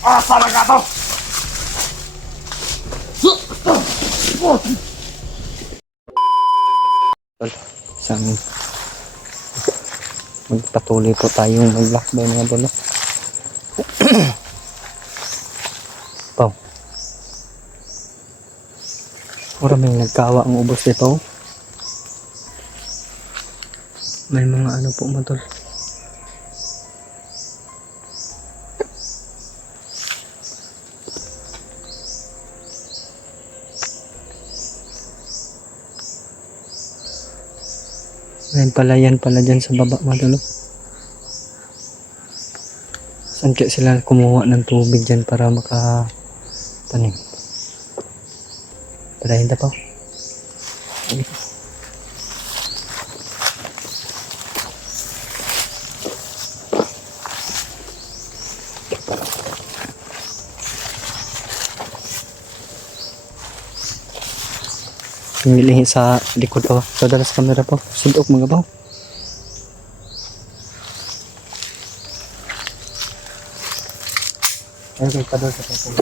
Asa na ka to? Isang magpatuloy po tayong maglakbay mga idol. Pao. Maraming nagkaawa ang ubos dito. May mga ano po mga idol. May palayan pala dyan sa baba mga idol. Saan kaya sila kumuha ng tubig dyan para makatanim? Palayan na pa. Pumili sa likod pa. Sa dalas camera po. Sundok mga baw. Ayun pa doon sa tapong.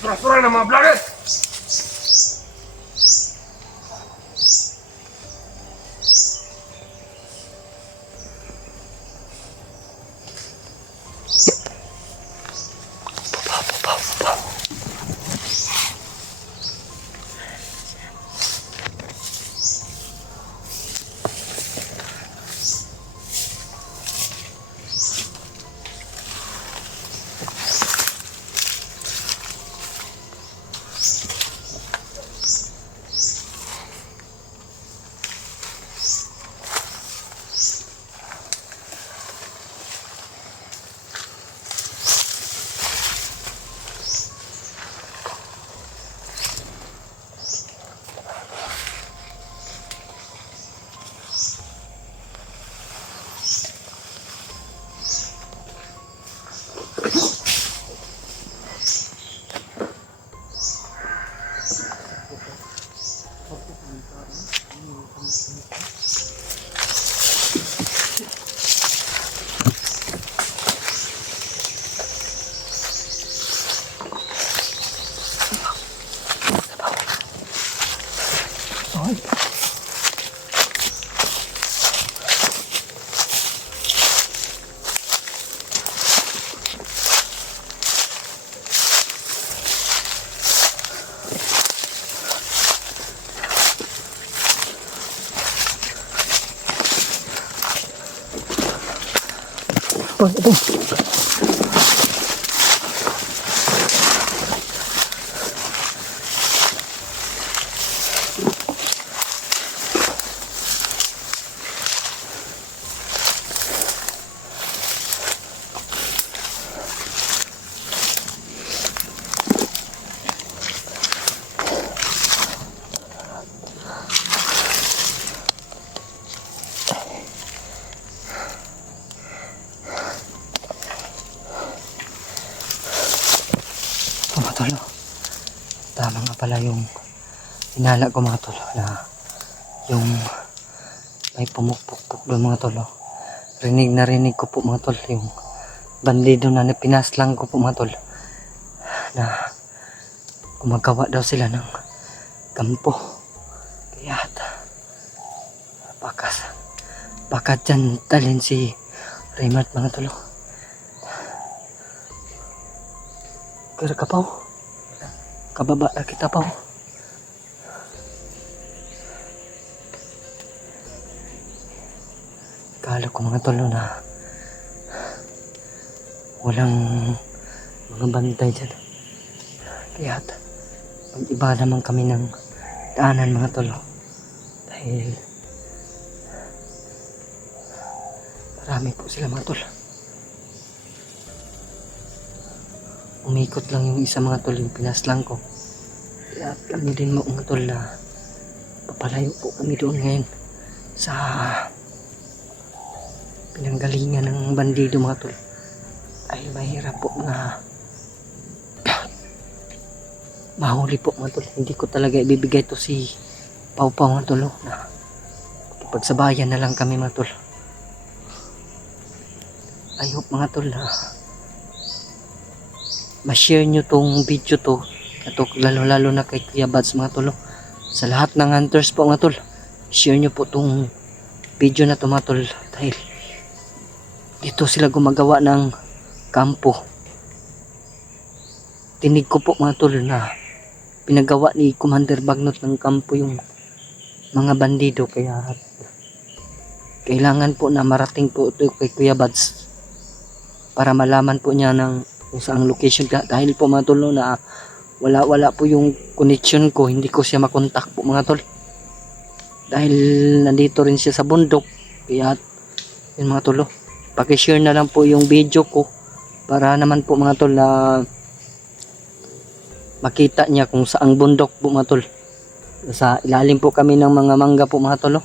Surah-surah nama belakang. Ito. pala yung hinala ko mga tol, na yung may pumukpukpuk doon mga tol. Oh. Rinig na rinig ko po mga tol, yung bandido na pinaslang ko po mga tol, na gumagawa daw sila ng kampo. Kaya baka dyan talin si Raymart mga tol. Kaya ka pa kababa na kita pa. Kala ko mga tol na walang mga bantay dyan. Kaya mag-iba naman kami ng daanan mga tol. Dahil marami po sila mga tol. Umikot lang yung isa mga tol, yung pinaslang ko. Kaya kami din mga tol na papalayo po kami doon ngayon sa pinanggalingan ng bandido mga tol. Ay mahirap po na mahuli po mga tol. Hindi ko talaga ibibigay to si Pau Pau mga tol, na pagsabayan na lang kami mga tol. I hope mga tol na ma-share nyo tong video to, lalo na kay Kuya Bads mga tol. Sa lahat ng hunters po mga tol, share nyo po tong video na to mga tol, dahil dito sila gumagawa ng kampo. Tinig ko po mga tol na pinagawa ni Commander Bagnot ng kampo yung mga bandido. Kaya kailangan po na marating po ito kay Kuya Bads para malaman po niya ng kung saang location. Dahil po mga tol na wala po yung connection ko, hindi ko siya makontak po mga tol, dahil nandito rin siya sa bundok. Kaya yun mga tol, pakishare na lang po yung video ko para naman po mga tol na makita niya kung saang bundok po mga tol. Sa ilalim po kami ng mga mangga po mga tol.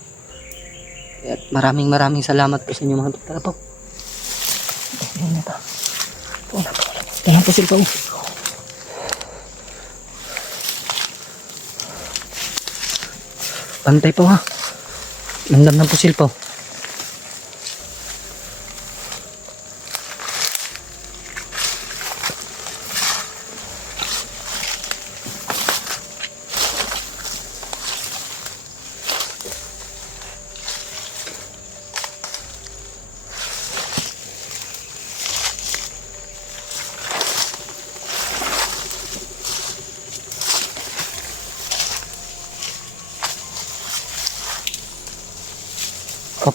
Kaya maraming salamat po sa inyo mga tol. Tara po. Ayan na to. Kaya po sila po. Pantay po ha. Nandam na po sila po.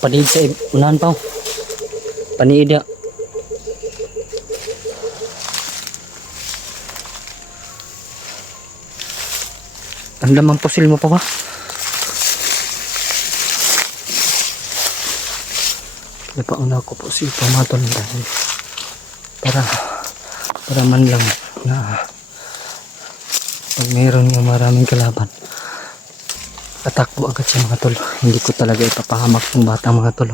Paniid sa unahan pa. Paniid ya. Ang lamang pusil mo pa ba? Napauna ko po si Pamaton dahil para man lang na pag mayroon yung maraming kalaban, tatakbo agad siya mga tol. Hindi ko talaga ipapahamak ng bata mga tol.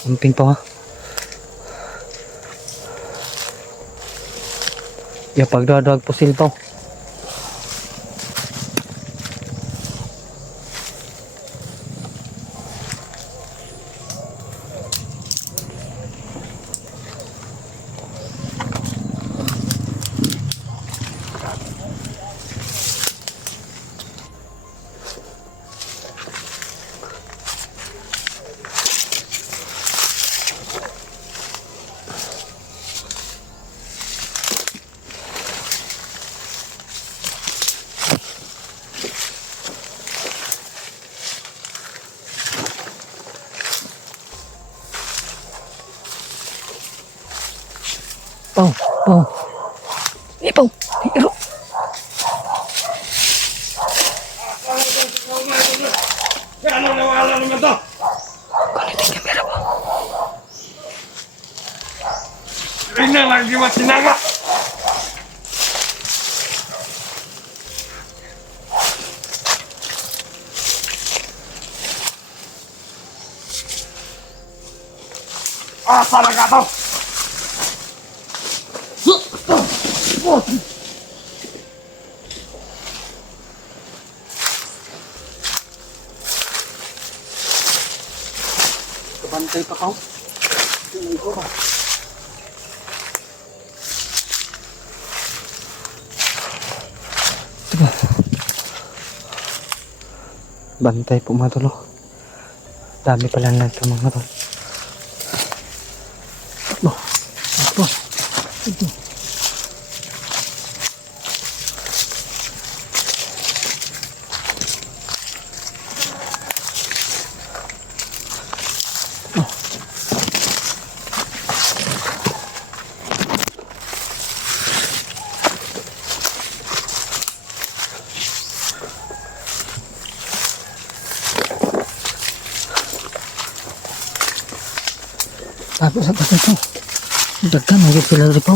Amping pa ha. Ya pagdadag po silpaw. Pau, pau. Pau. Iro. Ano nawala naman to? Kunin yung camera po. Tingnan lang di masinaga. Asa na ka to? Kabantay pa Pau. Tingnan ko ba? Bantay po mga tol. Dami pala na ito mga tol. Ito. Ito. Tapos sa bata ito. Dagkan, magiging sila rin po.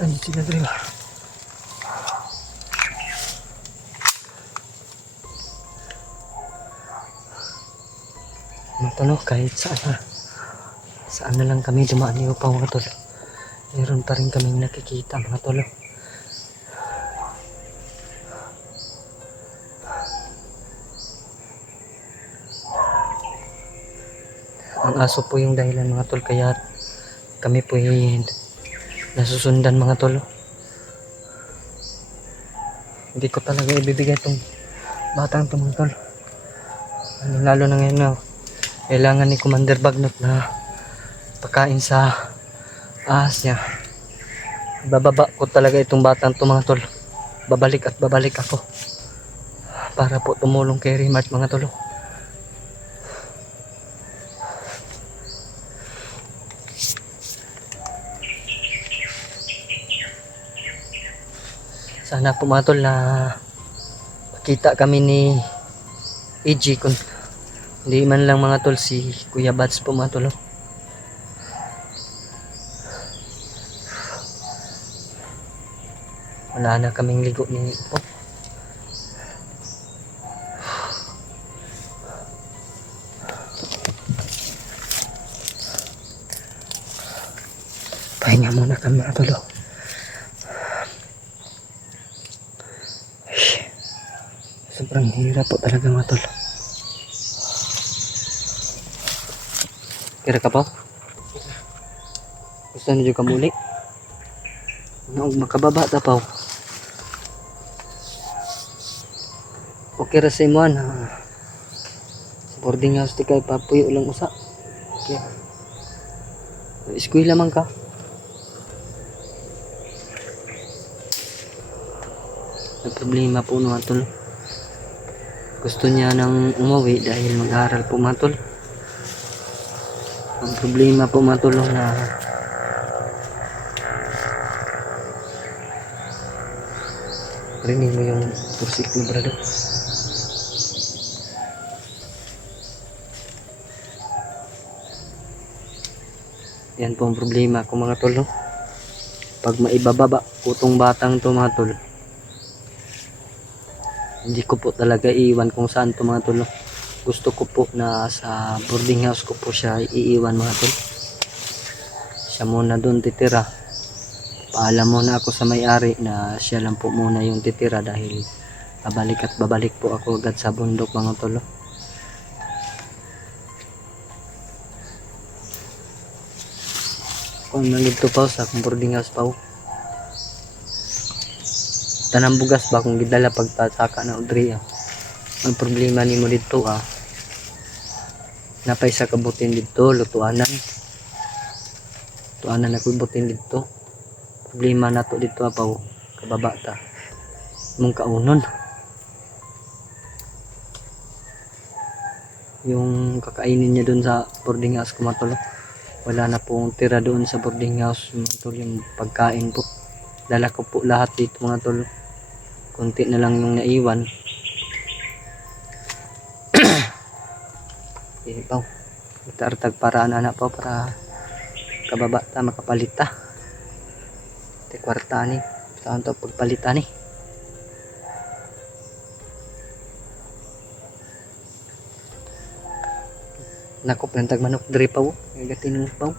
Ano sila rin? Mga tol, kahit saan na lang kami dumaan niyo pa mga tol. Meron pa rin kaming nakikita mga tol. Ang aso po yung dahilan mga tol, kaya kami po yung nasusundan mga tol. Hindi ko talaga ibibigay itong batang ito mga tol. Lalo na ngayon na kailangan ni Commander Bagnot na pakain sa ahas niya. Bababa ko talaga itong batang ito mga tol. Babalik at babalik ako para po tumulong kay Rimart mga tol. Sana po mga tol na makita kami ni EG kung hindi man lang mga tol si Kuya Bats po mga tol. Wala na kaming ligo ni po. Pahinga muna kami mga tol. Sobrang hirap po talaga mga tol. Kira ka po? Gusto nyo ka muli? Huwag makababa ta pa. Okay ra sa imuan. Sa boarding house di kay papuyo lang usa. Okay. Eskwela man ka. May problema po mga tol. Gusto niya nang umuwi dahil mag-aaral po mga tol. Ang problema po mga tol na rinig mo yung tursik ni brado. Yan po ang problema ko mga tol. Pag maibababa ko tong batang to mga tol, hindi ko po talaga iiwan kung saan to mga tol. Gusto ko po na sa boarding house ko po siya iiwan mga tol. Siya muna doon titira. Paalam muna ako sa may-ari na siya lang po muna yung titira dahil babalik at babalik po ako agad sa bundok mga tol. Kung nalito pa sa boarding house pa tanang bugas ba kung gidala pagtataka na Audrey ang problema ni mo dito napay sa kabutin dito lutuanan ako butin dito problema na to dito apaw kababa ta mong kaunon yung kakainin niya doon sa boarding house ko mga tol. Wala na pong tira doon sa boarding house mga tol, yung pagkain po dala ko po lahat dito mga tol, konti na lang yung naiwan. Ipaw itartag para anak pa para kababa ta makapalit ta ti kwarta ni saan to pagpalitan ni. Nakop ng tagmanok diri pa wo gatin paw.